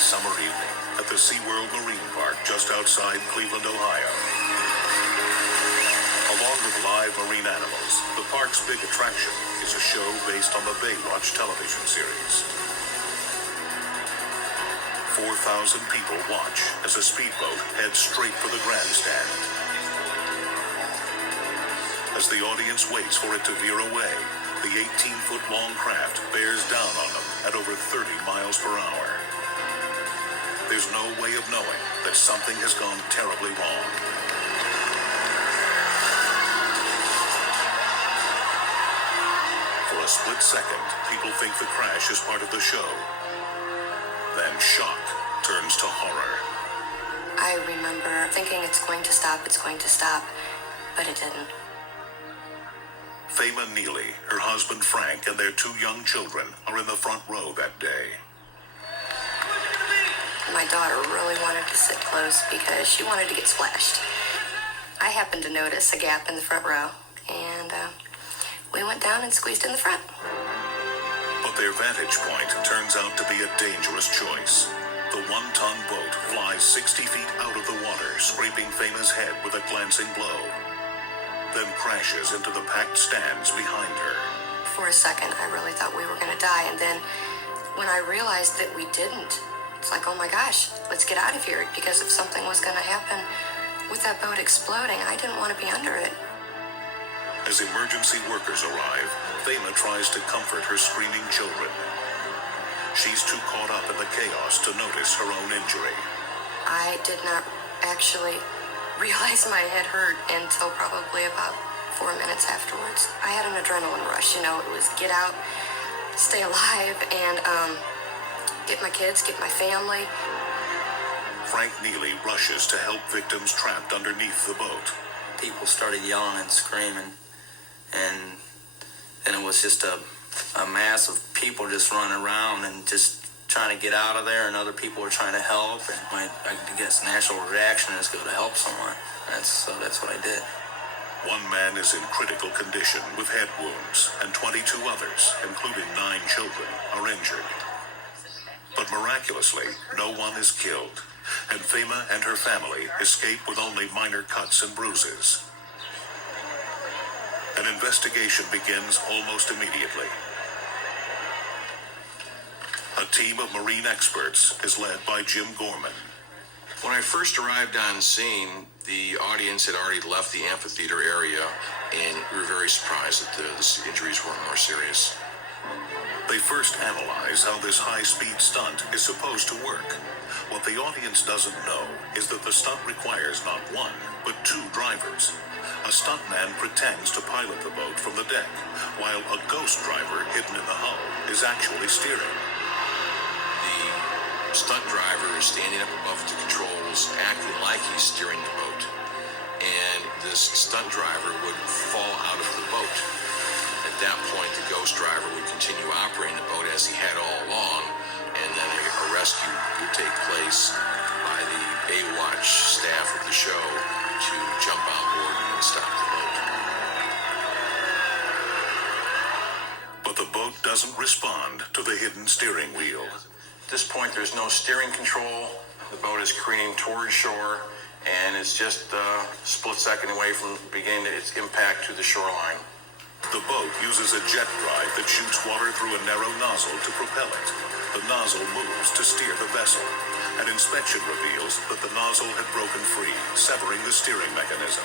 summer evening at the SeaWorld Marine Park just outside Cleveland, Ohio. Along with live marine animals, the park's big attraction is a show based on the Baywatch television series. 4,000 people watch as a speedboat heads straight for the grandstand. As the audience waits for it to veer away, the 18-foot-long craft bears down on them at over 30 miles per hour. There's no way of knowing that something has gone terribly wrong. For a split second, people think the crash is part of the show. Then shock turns to horror. I remember thinking it's going to stop, but it didn't. Fema Neely, her husband Frank, and their 2 young children are in the front row that day. My daughter really wanted to sit close because she wanted to get splashed. I happened to notice a gap in the front row, and we went down and squeezed in the front. But their vantage point turns out to be a dangerous choice. The 1-ton boat flies 60 feet out of the water, scraping Fema's head with a glancing blow, then crashes into the packed stands behind her. For a second, I really thought we were going to die, and then when I realized that we didn't, it's like, oh my gosh, let's get out of here, because if something was going to happen with that boat exploding, I didn't want to be under it. As emergency workers arrive, Fema tries to comfort her screaming children. She's too caught up in the chaos to notice her own injury. I did not actually realize my head hurt until probably about 4 minutes afterwards. I had an adrenaline rush, it was get out, stay alive, and get my kids, get my family. Frank Neely rushes to help victims trapped underneath the boat. People started yelling and screaming, and then it was just a mass of people just running around and just trying to get out of there, and other people were trying to help, and I guess natural reaction is go to help someone. So that's what I did. One man is in critical condition with head wounds, and 22 others, including 9 children, are injured. But miraculously, no one is killed, and Fema and her family escape with only minor cuts and bruises. An investigation begins almost immediately. A team of marine experts is led by Jim Gorman. When I first arrived on scene, the audience had already left the amphitheater area, and we were very surprised that the injuries weren't more serious. They first analyze how this high-speed stunt is supposed to work. What the audience doesn't know is that the stunt requires not 1, but 2 drivers. A stuntman pretends to pilot the boat from the deck, while a ghost driver hidden in the hull is actually steering. The stunt driver is standing up above the controls, acting like he's steering the boat, and this stunt driver would fall out of the boat. At that point, the ghost driver would continue operating the boat as he had all along, and then a rescue would take place by the Baywatch staff of the show to jump on board and stop the boat. But the boat doesn't respond to the hidden steering wheel. At this point, there's no steering control. The boat is careening towards shore, and it's just a split second away from beginning its impact to the shoreline. The boat uses a jet drive that shoots water through a narrow nozzle to propel it. The nozzle moves to steer the vessel, and inspection reveals that the nozzle had broken free, severing the steering mechanism.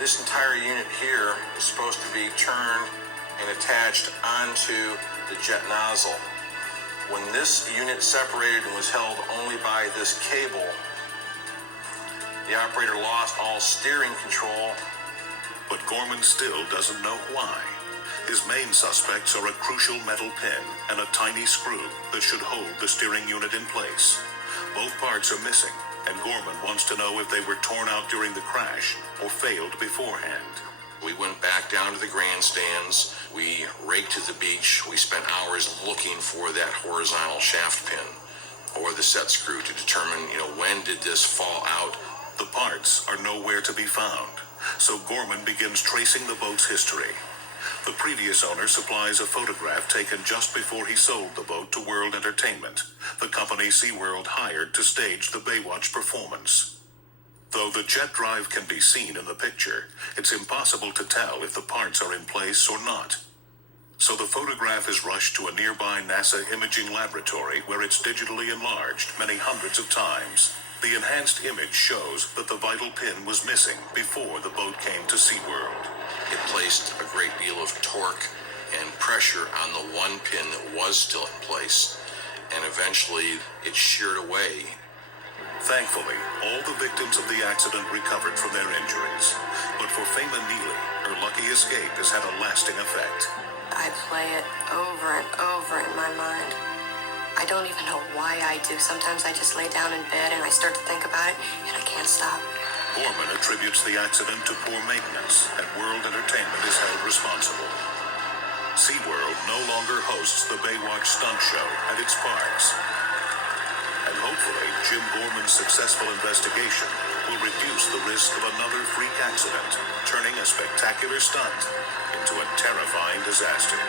This entire unit here is supposed to be turned and attached onto the jet nozzle. When this unit separated and was held only by this cable, the operator lost all steering control. But Gorman still doesn't know why. His main suspects are a crucial metal pin and a tiny screw that should hold the steering unit in place. Both parts are missing, and Gorman wants to know if they were torn out during the crash or failed beforehand. We went back down to the grandstands. We raked to the beach. We spent hours looking for that horizontal shaft pin or the set screw to determine, when did this fall out. The parts are nowhere to be found, so Gorman begins tracing the boat's history. The previous owner supplies a photograph taken just before he sold the boat to World Entertainment, the company SeaWorld hired to stage the Baywatch performance. Though the jet drive can be seen in the picture, it's impossible to tell if the parts are in place or not. So the photograph is rushed to a nearby NASA imaging laboratory where it's digitally enlarged many hundreds of times. The enhanced image shows that the vital pin was missing before the boat came to SeaWorld. It placed a great deal of torque and pressure on the one pin that was still in place, and eventually it sheared away. Thankfully, all the victims of the accident recovered from their injuries. But for Fema Neely, her lucky escape has had a lasting effect. I play it over and over in my mind. I don't even know why I do. Sometimes I just lay down in bed and I start to think about it, and I can't stop. Borman attributes the accident to poor maintenance, and World Entertainment is held responsible. SeaWorld no longer hosts the Baywatch stunt show at its parks. And hopefully, Jim Borman's successful investigation will reduce the risk of another freak accident, turning a spectacular stunt into a terrifying disaster.